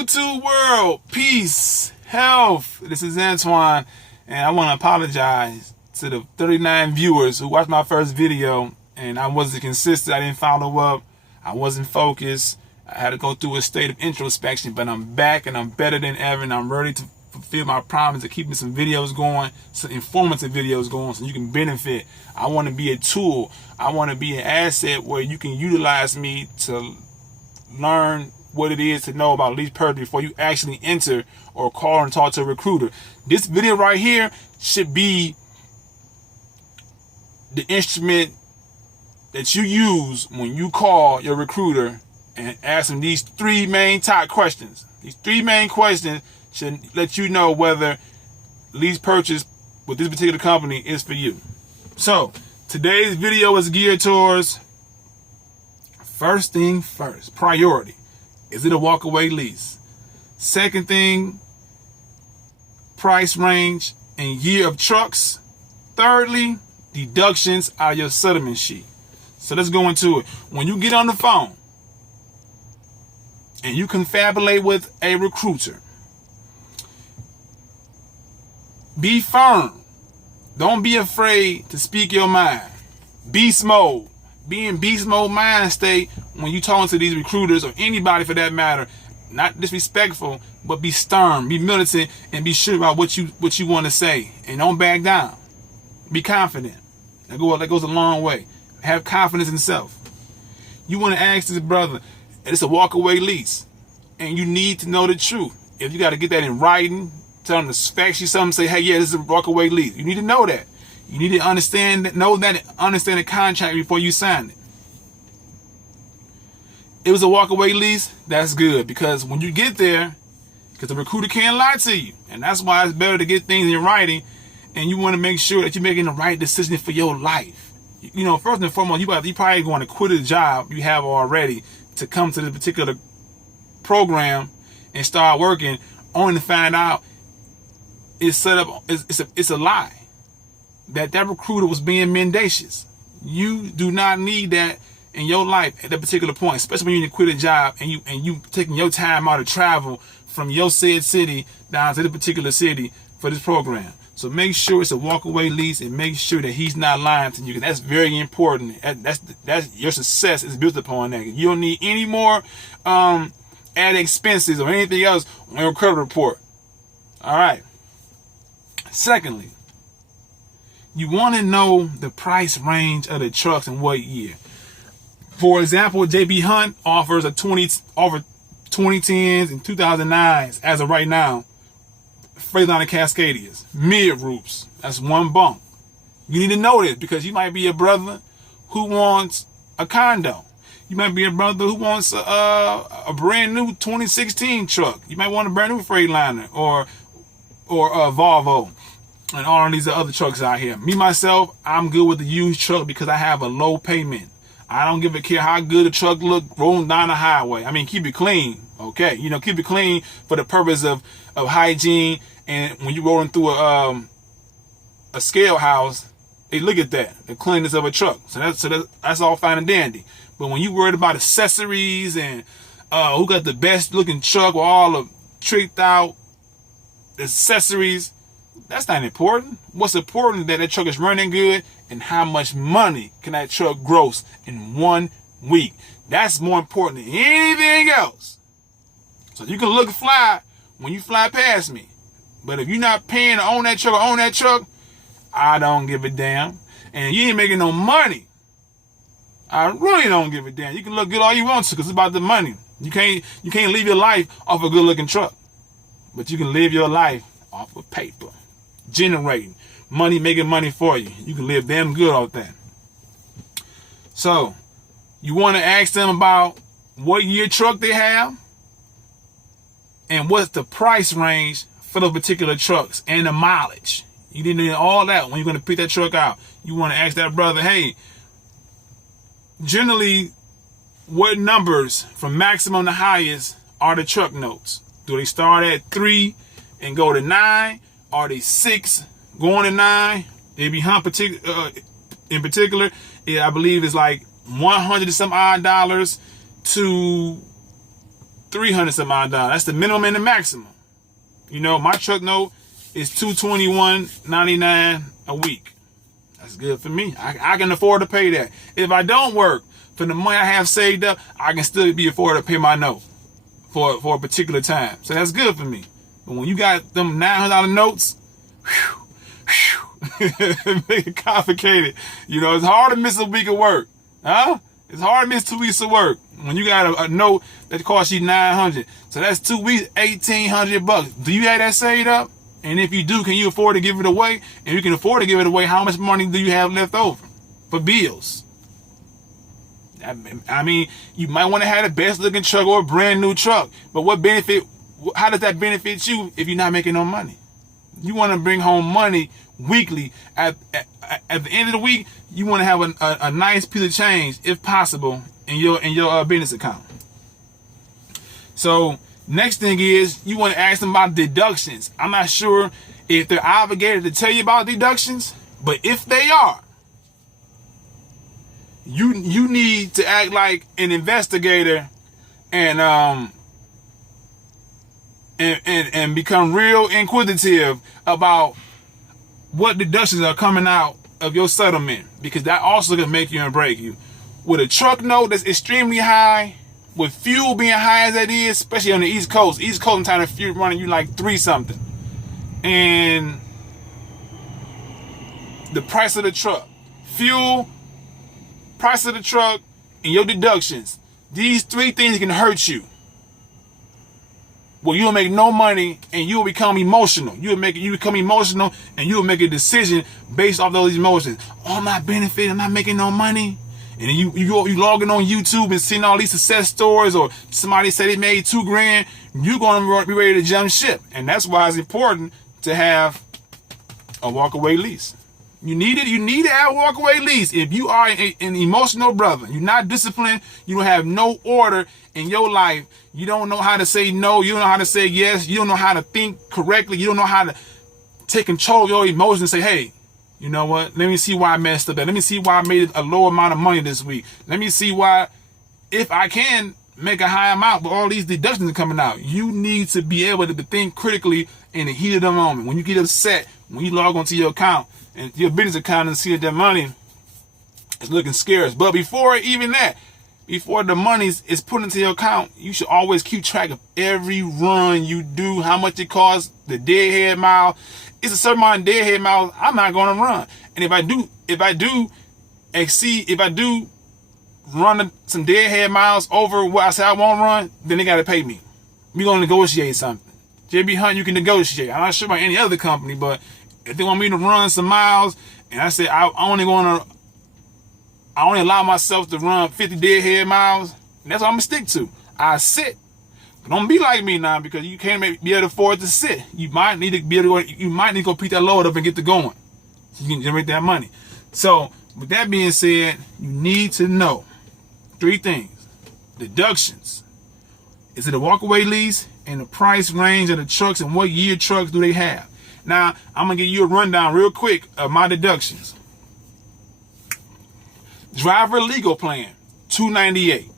YouTube world, peace, health. This is Antoine, and I want to apologize to the 39 viewers who watched my first video, and I wasn't consistent. I didn't follow up. I wasn't focused. I had to go through a state of introspection, but I'm back and I'm better than ever, and I'm ready to fulfill my promise of keeping some videos going, some informative videos going, so you can benefit. I want to be a tool. I want to be an asset where you can utilize me to learn what it is to know about lease purchase before you actually enter or call and talk to a recruiter. This video right here should be the instrument that you use when you call your recruiter and ask them these three main top questions. These three main questions should let you know whether lease purchase with this particular company is for you. So today's video is geared towards first thing first, priority. Is it a walkaway lease? Second thing, price range and year of trucks. Thirdly, deductions out of your settlement sheet. So let's go into it. When you get on the phone and you confabulate with a recruiter, be firm. Don't be afraid to speak your mind. Beast mode. Be in beast mode mind state when you talking to these recruiters or anybody for that matter. Not disrespectful, but be stern, be militant, and be sure about what you want to say. And don't back down. Be confident. That goes a long way. Have confidence in self. You want to ask this brother, it's a walkaway lease, and you need to know the truth. If you got to get that in writing, tell them to fax you something, say, hey, yeah, this is a walkaway lease. You need to know that. You need to understand that, know that, understand the contract before you sign it. It was a walkaway lease, that's good, because when you get there, because the recruiter can't lie to you, and that's why it's better to get things in writing, and you want to make sure that you're making the right decision for your life. You know, first and foremost, you probably going to quit a job you have already to come to this particular program and start working, only to find out it's set up. It's a lie. That recruiter was being mendacious. You do not need that in your life at that particular point, especially when you quit a job and you taking your time out to travel from your said city down to the particular city for this program. So make sure it's a walkaway lease and make sure that he's not lying to you, because that's very important. That's your success is built upon that. You don't need any more added expenses or anything else on your credit report. All right. Secondly, you want to know the price range of the trucks and what year. For example, JB Hunt offers 2010s and 2009s as of right now. Freightliner Cascadias, mid roofs. That's one bump. You need to know this because you might be a brother who wants a condo. You might be a brother who wants a brand new 2016 truck. You might want a brand new Freightliner or a Volvo. And all of these other trucks out here. Me, myself, I'm good with the used truck because I have a low payment. I don't give a care how good a truck look rolling down the highway. I mean, keep it clean, okay? You know, keep it clean for the purpose of hygiene. And when you're rolling through a scale house, hey, look at that, the cleanness of a truck. So that's all fine and dandy. But when you worried about accessories and who got the best looking truck with all the tricked out accessories, that's not important. What's important is that truck is running good and how much money can that truck gross in 1 week. That's more important than anything else. So you can look fly when you fly past me. But if you're not paying to own that truck, I don't give a damn. And you ain't making no money. I really don't give a damn. You can look good all you want to because it's about the money. You can't live your life off a good looking truck. But you can live your life off of paper. Generating money, making money for you. You can live damn good off that. So you want to ask them about what year truck they have and what's the price range for those particular trucks and the mileage. You need to know all that when you're going to pick that truck out. You want to ask that brother, hey, generally, what numbers from maximum to highest are the truck notes? Do they start at 3 and go to 9? Are they 6 going to 9? JB Hunt in particular, I believe is like $100 and some odd to $300 some odd dollars. That's the minimum and the maximum. You know, my truck note is $221.99 a week. That's good for me. I can afford to pay that. If I don't work, for the money I have saved up, I can still be afford to pay my note for a particular time. So that's good for me. But when you got them $900 notes, make it complicated. You know, it's hard to miss a week of work. Huh? It's hard to miss 2 weeks of work when you got a note that costs you $900. So that's 2 weeks, $1,800. Do you have that saved up? And if you do, can you afford to give it away? And you can afford to give it away, how much money do you have left over for bills? I mean, you might want to have the best looking truck or a brand new truck. But how does that benefit you if you're not making no money? You want to bring home money weekly. At the end of the week, you want to have a nice piece of change, if possible, in your business account. So next thing is, you want to ask them about deductions. I'm not sure if they're obligated to tell you about deductions, but if they are, you need to act like an investigator and become real inquisitive about what deductions are coming out of your settlement, because that also can make you and break you. With a truck note that's extremely high, with fuel being high as that is, especially on the East Coast. East Coast time of fuel running you like 3 something. And the price of the truck, fuel, price of the truck, and your deductions. These 3 things can hurt you. Well, you'll make no money and you'll become emotional. You become emotional and you'll make a decision based off those emotions. Oh, I'm not benefiting, I'm not making no money. And then you logging on YouTube and seeing all these success stories, or somebody said they made $2 grand, you're going to be ready to jump ship. And that's why it's important to have a walkaway lease. You need to have a walkaway lease. If you are an emotional brother, you're not disciplined, you don't have no order in your life, you don't know how to say no, you don't know how to say yes, you don't know how to think correctly, you don't know how to take control of your emotions and say, hey, you know what? Let me see why I messed up that. Let me see why I made a low amount of money this week. Let me see why, if I can make a high amount, but all these deductions are coming out. You need to be able to think critically in the heat of the moment. When you get upset, when you log onto your account and your business account and see that that money is looking scarce. But before even that, before the money is put into your account, you should always keep track of every run you do, how much it costs, the deadhead mile. It's a certain amount of deadhead miles I'm not going to run. And if I do run some deadhead miles over what I said I won't run, then they got to pay me. We're going to negotiate something. JB Hunt, you can negotiate. I'm not sure about any other company, but if they want me to run some miles, and I say I only allow myself to run 50 deadhead miles, and that's what I'm going to stick to. I sit. Don't be like me now, because you can't be able to afford to sit. You might need to be able to go pick that load up and get to going, so you can generate that money. So with that being said, you need to know 3 things: deductions. Is it a walkaway lease? And the price range of the trucks, and what year trucks do they have? Now, I'm gonna give you a rundown real quick of my deductions. Driver legal plan, $298.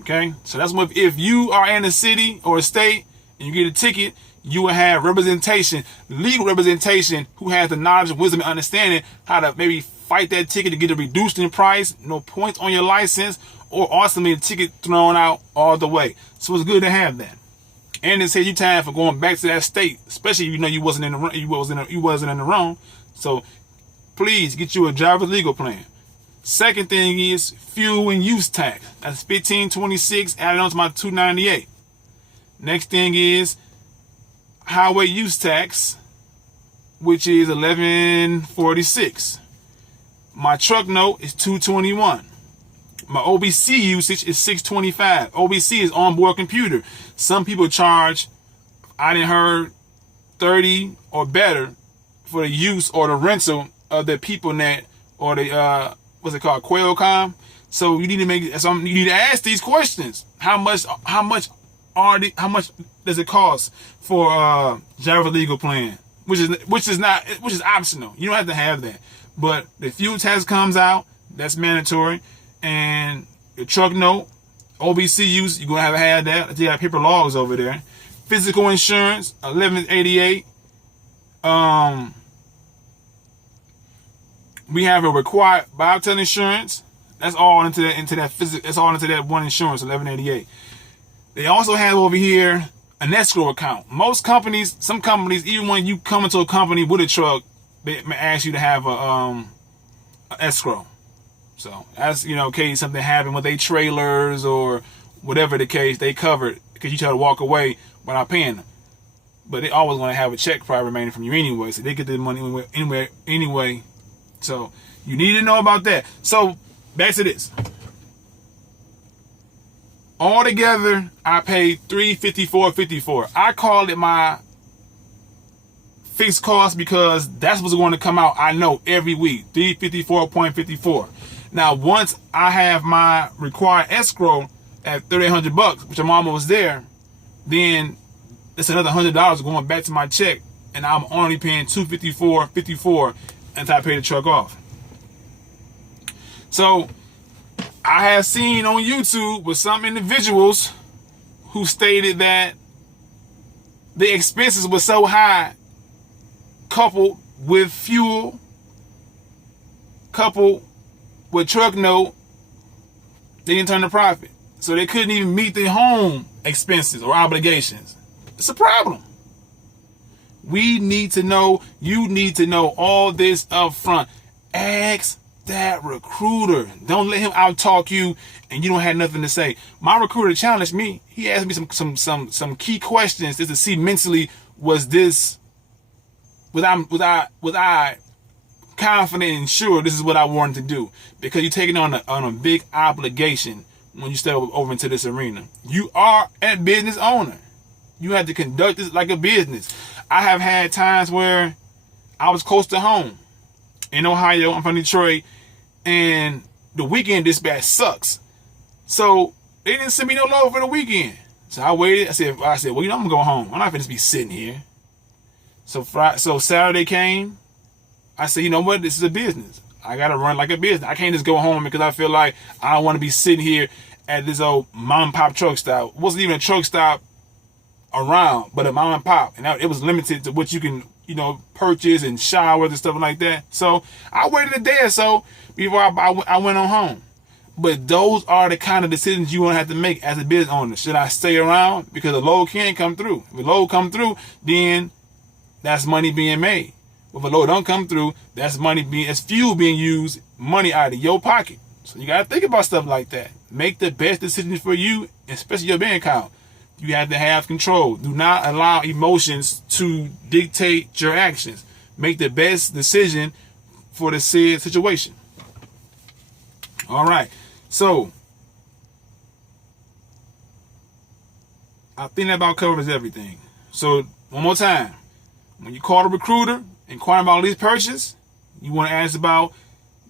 Okay, so that's what, if you are in a city or a state and you get a ticket, you will have representation, legal representation, who has the knowledge, wisdom, and understanding how to maybe fight that ticket to get it reduced in price, no points on your license, or ultimately the ticket thrown out all the way. So it's good to have that. And it saves you time for going back to that state, especially if you know you wasn't in the wrong. So please get you a driver's legal plan. Second thing is fuel and use tax. That's $15.26 added on to my $298. Next thing is highway use tax, which is $11.46. My truck note is $221. My OBC usage is $625. OBC is onboard computer. Some people charge, I didn't heard, $30 or better for the use or the rental of the PeopleNet or the what's it called, Qualcomm. So you need to ask these questions. How much does it cost for driver legal plan? Which is optional. You don't have to have that. But the fuel tax comes out, that's mandatory. And your truck note, OBC use, you're gonna have that. They have paper logs over there. Physical insurance, 1188. We have a required biotel insurance. That's all into that physical. That's all into that one insurance, 1188. They also have over here an escrow account. Most companies, some companies, even when you come into a company with a truck, they may ask you to have a escrow. So that's, in case something happened with their trailers or whatever the case, they covered because you try to walk away without paying them. But they always want to have a check probably remaining from you anyway, so they get the money anyway. So you need to know about that. So back to this. Altogether, I paid $354.54. I called it my fixed cost because that's what's going to come out. I know every week, $354.54. Now, once I have my required escrow at $3,800, which I'm almost there, then it's another $100 going back to my check, and I'm only paying $254.54 until I pay the truck off. So I have seen on YouTube with some individuals who stated that the expenses were so high, coupled with fuel, coupled with truck note, they didn't turn a profit. So they couldn't even meet their home expenses or obligations. It's a problem. We need to know, you need to know all this up front. Ask that recruiter. Don't let him out-talk you and you don't have nothing to say. My recruiter challenged me. He asked me some key questions just to see mentally, was I confident and sure this is what I wanted to do? Because you're taking on a big obligation when you step over into this arena. You are a business owner. You have to conduct this like a business. I have had times where I was close to home in Ohio. I'm from Detroit, and the weekend dispatch sucks. So they didn't send me no load for the weekend. So I waited. I said, well, I'm gonna go home. I'm not gonna just be sitting here. So Saturday came. I said, you know what? This is a business. I gotta run like a business. I can't just go home because I feel like I don't want to be sitting here at this old mom and pop truck stop. It wasn't even a truck stop around, but a mom and pop, and it was limited to what you can, purchase and showers and stuff like that. So I waited a day or so before I went on home. But those are the kind of decisions you want to have to make as a business owner. Should I stay around? Because the load can't come through. If the load come through, then that's money being made. If a load don't come through, that's fuel being used, money out of your pocket. So you got to think about stuff like that. Make the best decisions for you, especially your bank account. You have to have control. Do not allow emotions to dictate your actions. Make the best decision for the said situation. All right. So I think that about covers everything. So one more time. When you call the recruiter, inquire about lease purchase, you want to ask about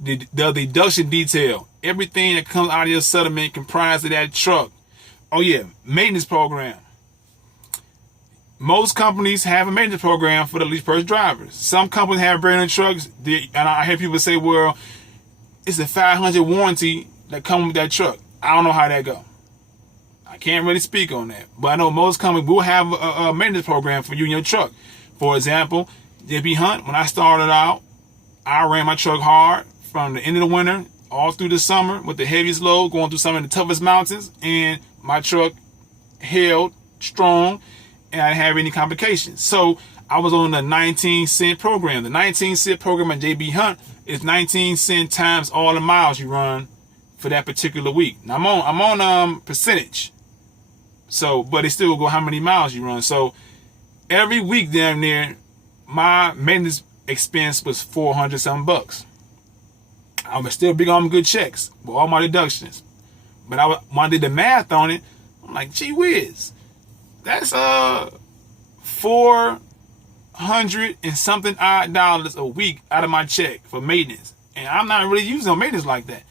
the deduction detail. Everything that comes out of your settlement comprised of that truck. Oh yeah, maintenance program. Most companies have a maintenance program for the lease purchase drivers. Some companies have brand new trucks, and I hear people say, well, it's a 500 warranty that comes with that truck. I don't know how that go. I can't really speak on that. But I know most companies will have a maintenance program for you and your truck. For example, JB Hunt, when I started out, I ran my truck hard from the end of the winter all through the summer with the heaviest load, going through some of the toughest mountains, and my truck held strong and I didn't have any complications. So I was on the 19-cent program. The 19-cent program at JB Hunt is 19 cents times all the miles you run for that particular week. Now I'm on percentage. So, but it still go how many miles you run. So every week down there, my maintenance expense was $400 something bucks. I was still big on good checks with all my deductions. But when I did the math on it, I'm like, gee whiz, that's $400 and something odd dollars a week out of my check for maintenance. And I'm not really using maintenance like that.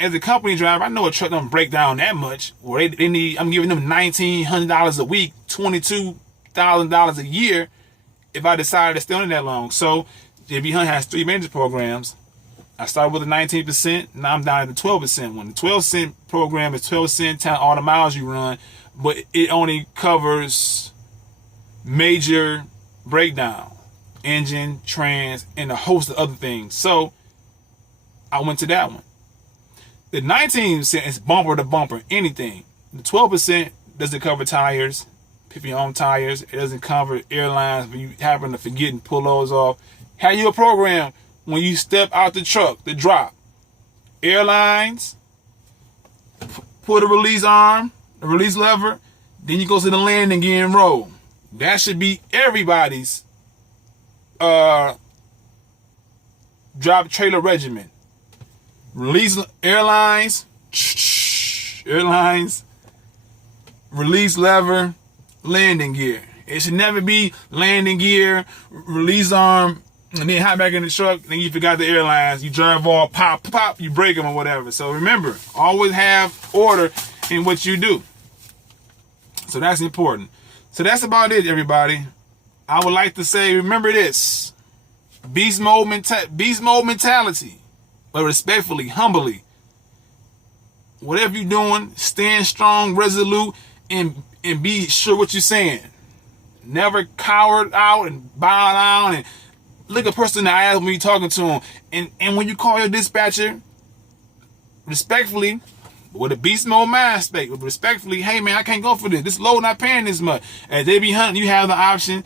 As a company driver, I know a truck don't break down that much. Where they need, I'm giving them $1,900 a week, $22,000 a year if I decided to stay on it that long. So JB Hunt has 3 maintenance programs. I started with the 19%. Now I'm down to the 12% one. The 12-cent program is 12 cents times all the miles you run, but it only covers major breakdown, engine, trans, and a host of other things. So I went to that one. The 19% is bumper to bumper, anything. The 12% doesn't cover tires, pick your own tires. It doesn't cover airlines when you happen to forget and pull those off. Have you a program when you step out the truck, the drop. Airlines, put a release arm, a release lever, then you go to the landing gear and roll. That should be everybody's drop trailer regimen. Release airlines, release lever, landing gear. It should never be landing gear, release arm, and then hop back in the truck, then you forgot the airlines, you drive off, pop, pop, you break them or whatever. So remember, always have order in what you do. So that's important. So that's about it, everybody. I would like to say, remember this. Beast mode mentality. But respectfully, humbly. Whatever you're doing, stand strong, resolute, and be sure what you're saying. Never cower out and bow down and look a person in the eye when you're talking to them. And when you call your dispatcher, respectfully, with a beast mode mind state, respectfully, hey man, I can't go for this. This load not paying this much. As they be hunting, you have the option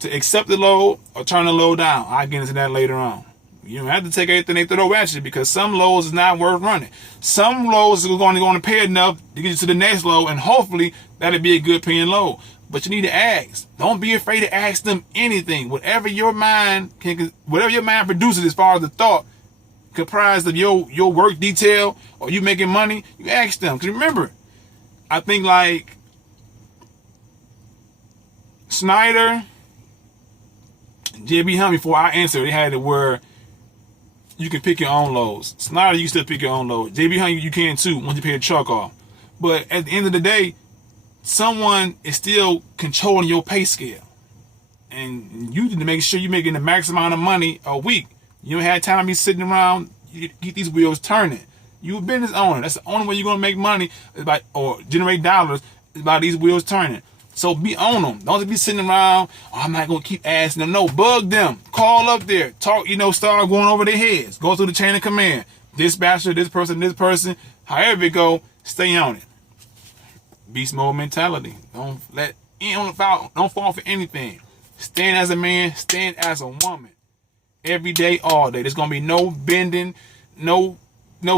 to accept the load or turn the load down. I'll get into that later on. You don't have to take everything they throw at you because some loads is not worth running. Some loads are going to pay enough to get you to the next load, and hopefully that'll be a good paying load. But you need to ask. Don't be afraid to ask them anything. Whatever your mind produces as far as the thought comprised of your work detail or you making money, you ask them. Because remember, I think like Snyder, JB Hunt, before I answered, they had it where you can pick your own loads. Snyder, you still pick your own load. JB Hunt, you can too once you pay the truck off. But at the end of the day, someone is still controlling your pay scale. And you need to make sure you're making the max amount of money a week. You don't have time to be sitting around, you get these wheels turning. You're a business owner. That's the only way you're going to make money or generate dollars is by these wheels turning. So be on them. Don't just be sitting around, oh, I'm not going to keep asking them. No, bug them. Call up there. Talk, start going over their heads. Go through the chain of command. Dispatcher, this person. However it go, stay on it. Beast mode mentality. Don't fall for anything. Stand as a man, stand as a woman. Every day, all day. There's going to be no bending, no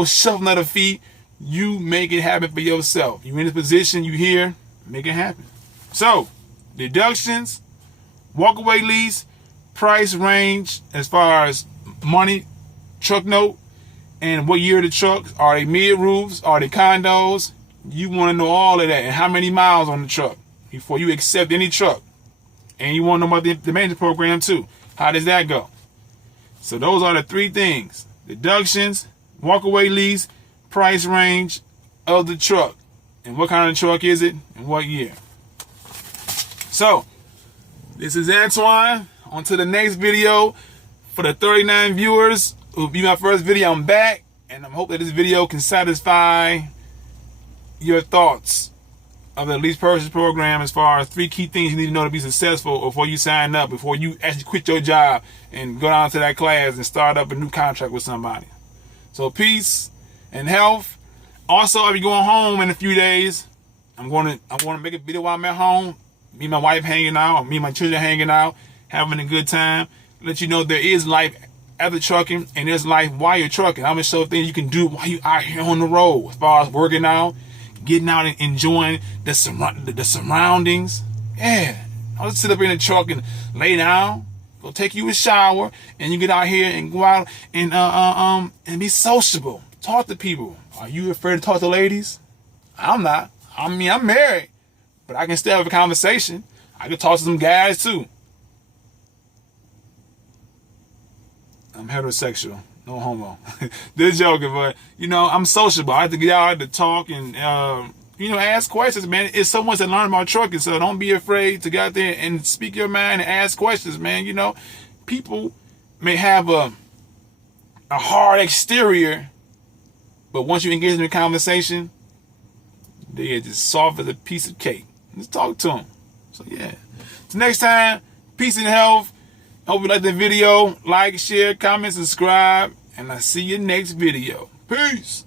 shuffling of the feet. You make it happen for yourself. You in this position, you here, make it happen. So, deductions, walkaway lease, price range as far as money, truck note, and what year the trucks. Are they mid-roofs? Are they condos? You want to know all of that and how many miles on the truck before you accept any truck. And you want to know about the maintenance program too. How does that go? So those are the three things. Deductions, walkaway lease, price range of the truck. And what kind of truck is it and what year. So, this is Antoine. On to the next video. For the 39 viewers who view my first video, I'm back. And I hope that this video can satisfy your thoughts of the lease purchase program as far as 3 key things you need to know to be successful before you sign up, before you actually quit your job and go down to that class and start up a new contract with somebody. So peace and health. Also, I'll be going home in a few days. I'm going to make a video while I'm at home. Me and my wife hanging out, me and my children hanging out, having a good time. Let you know there is life after trucking and there's life while you're trucking. I'm going to show things you can do while you're out here on the road as far as working out, getting out and enjoying the surroundings. Yeah, I'll just sit up in the truck and lay down, go take you a shower, and you get out here and go out and be sociable. Talk to people. Are you afraid to talk to ladies? I'm not. I mean, I'm married, but I can still have a conversation. I can talk to some guys too. I'm heterosexual. No homo. This joking, but I'm sociable. I have to get out to talk and ask questions, man. It's so much to learn about trucking, so don't be afraid to get out there and speak your mind and ask questions, man. People may have a a hard exterior, but once you engage in the conversation, they are just soft as a piece of cake. Just talk to them. So yeah. Till next time, peace and health. Hope you like the video. Like, share, comment, subscribe, and I'll see you next video. Peace.